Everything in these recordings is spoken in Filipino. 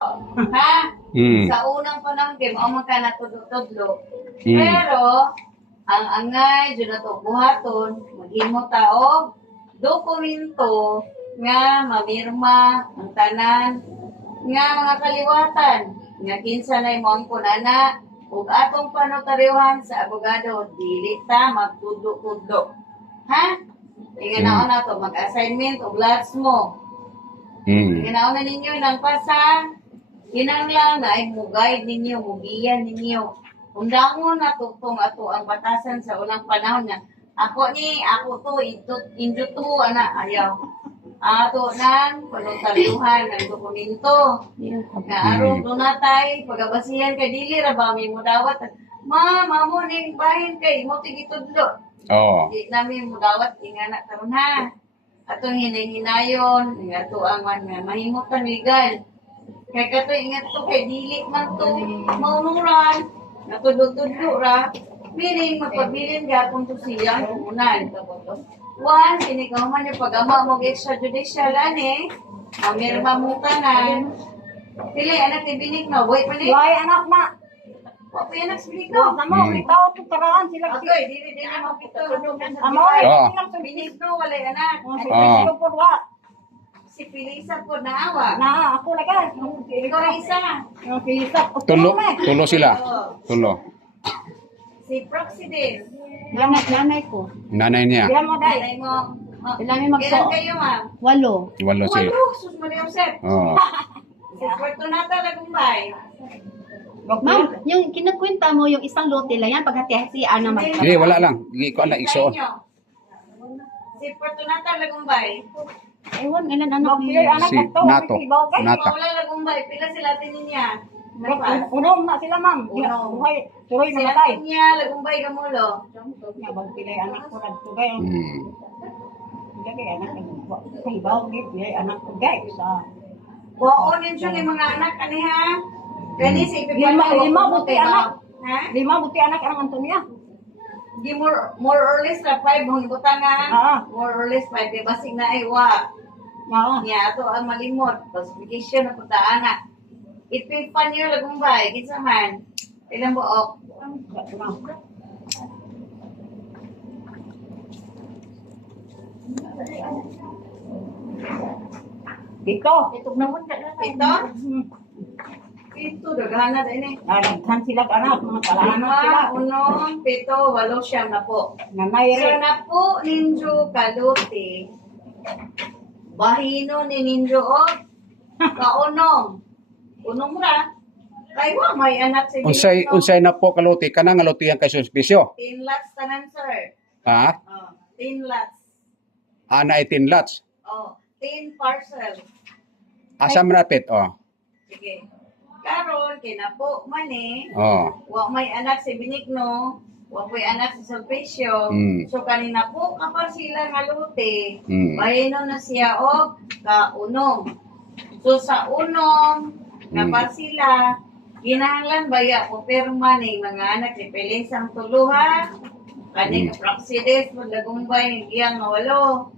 Ha? Sa unang panahon kay mao man ka natudlo-tudlo. Pero ang angay jud ato buhaton maghimo ta og dokumento nga mamirma ang tanan nga mga kaliwatan nga kinsa na imo ang kunana ug atong panotaryohan sa abogado dili ta magtudlo-tudlo. Ha? Inganaon na to mag-assignment og lots mo. Inganaon na ninyo ng pasa kinahanglan na ay mugay ninyo, mugiyan ninyo. Kung dangon na tugtong ato ang batasan sa unang panahon nga, ako to, injo to, ayaw. Ato nan, panutaluhan ng dokumento. Nga aron dunatay, pagabasihan kay dili ra ba may mudawat. Mamo ning bahin kay mo tigitudlo. Di namin mudawat ingana karon ha. Atong hinay-hinayon, ato ang mahimutan legal. Kaya kato ingat to kay dili man to maunuran natudlo-tudlo ra meaning magpabilin gapon to siyang unan. One, sinikaman yung pag-ama mo extrajudicial ani mamirma mo tanan dili anak ni binig na wait pa ni Why anak na? wa pa anak sa binig no Amo itaw to karaan sila. okay dili mapito Amo binig no wala anak Sila po wa. si Pilisa po naawa Na ako na ka. ikaw ang isa Yung Pilisa. Tulo sila. Tulo. si Proxidin Nanay ko. Nanay niya. Sila mo dai. Nanay mo. Sila may Kailan kayo, ma'am? 8. Walo sila. Sus Maria Josep. Oo. Si Fortunata Lagumbay. Ma'am, yung kinukwenta mo yung isang lote lang yan paghati-hati ana mag. Hindi, wala lang. Hindi ko lang Sa iso. inyo. Si Fortunata Lagumbay. Ewan, ilan anak niyo? Si Nato. Nata. Paula Lagumbay. Pila sila tinin niya. Napas. Unom na sila ma'am. Unom. Buhay, tuloy na Sila matay. tinin niya Lagumbay Gamulo. Nya bang pilay anak ko nagtugay. Gagay anak ko. Kahibaw gid pilay anak ko guys. Waon din siya ni mga anak kaniha. Gani si Lima buti anak. Ha? 5 buti anak ang Antonia. Di more or less na 5 hong butangan. More or less 5. Di basig na ay wa. Oo. Niya ato ang malimot. Classification na punta anak. Ipipan niyo Lagumbay. Kinsa man. Ilang buok. Dito. Ito? Ito. Dagana din eh. Nagtan sila anak, mga talanan sila. 5, 7, 8, 9 na po. Nanay So rin. na po ninjo kaluti. Bahino ni ninjo o kaunong. Unong ra. Kay wa may anak si Unsay na po kaluti kana nga lutihan kay suspisyo. 10 lots tanan sir. Ha? 10 lots. Ana 18 lots. 10 parcel. Asa man napit? Sige. Karon kinapo man eh. Wa may anak si Benigno, wa may anak si Sulpicio. So kanina po kapag sila nga lote, bahino na siya og kaunong. So sa unong nga parsila, kinahanglan baya po pirma ning mga anak ni Pelisang tuluha, kaning Proxides mo Lagumbay iyang nga walo.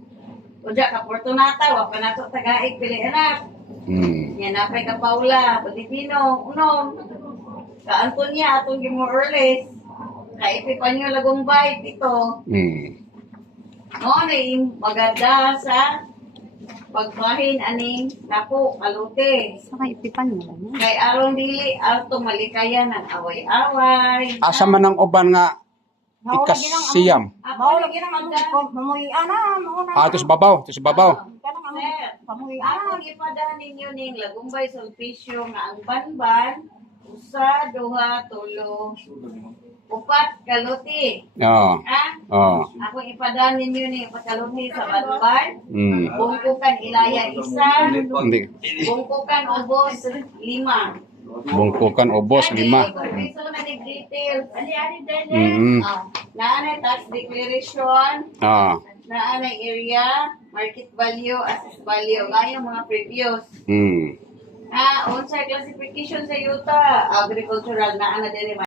Uja ka Fortunata, wa pa nato tagaig pili anak. Yan na ka Paula, Pilipino, unong. Ka Antonia, atong more or less. Ka Epifanio Lagumbay, 7. No, na maganda sa pagbahin aning napo kalute. Saka ipipan mo lang. Kay aron dili ato malikayan ng away-away. Asa man ang uban nga ikasiyam. Mao lagi nang mamuhi ana, mo na. Ito sa babaw. Kanang Sir, mamuhi ana. akong ipadahan ninyo ning Lagumbay Sulpicio nga ang banban, 1, 2, 3, 4 kaluti. Oo. Ha? Akong ipadahan ninyo ning pagkaluti sa banban. Bungkukan ilaya 1, Hindi. bungkukan ubos 5. Bungkukan ubos 5. Piso na ni details. Ani din. Naanay tax declaration. Naanay area, market value, assessed value. Gaya mga previous. Unsay classification sa yuta, agricultural na ana din